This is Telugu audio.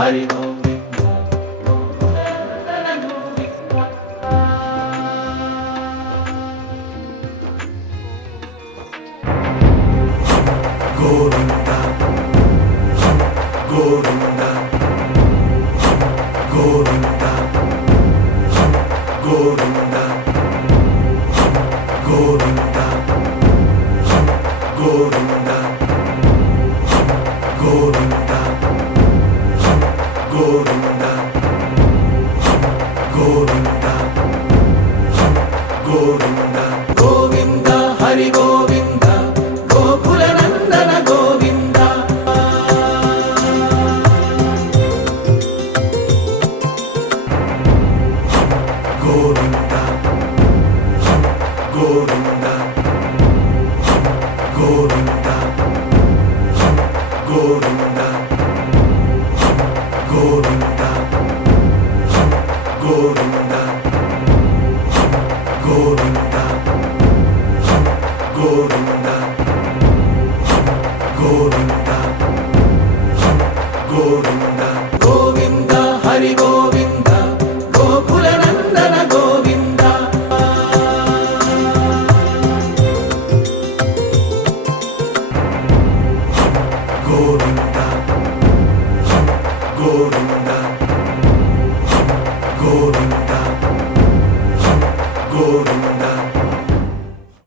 హరి గోవింద గోవింద గోవింద గోవింద గోవింద గోవింద గోవింద గోవింద గోవింద గోవింద గోవింద హరి గోవింద గోకుల నందన గోవింద గోవింద గోవింద గోవింద గోవింద గోవింద గోవింద గోవింద గోవింద గోవింద గోవింద గోవింద హరి గోవింద గోకుల నందన గోవింద గోవింద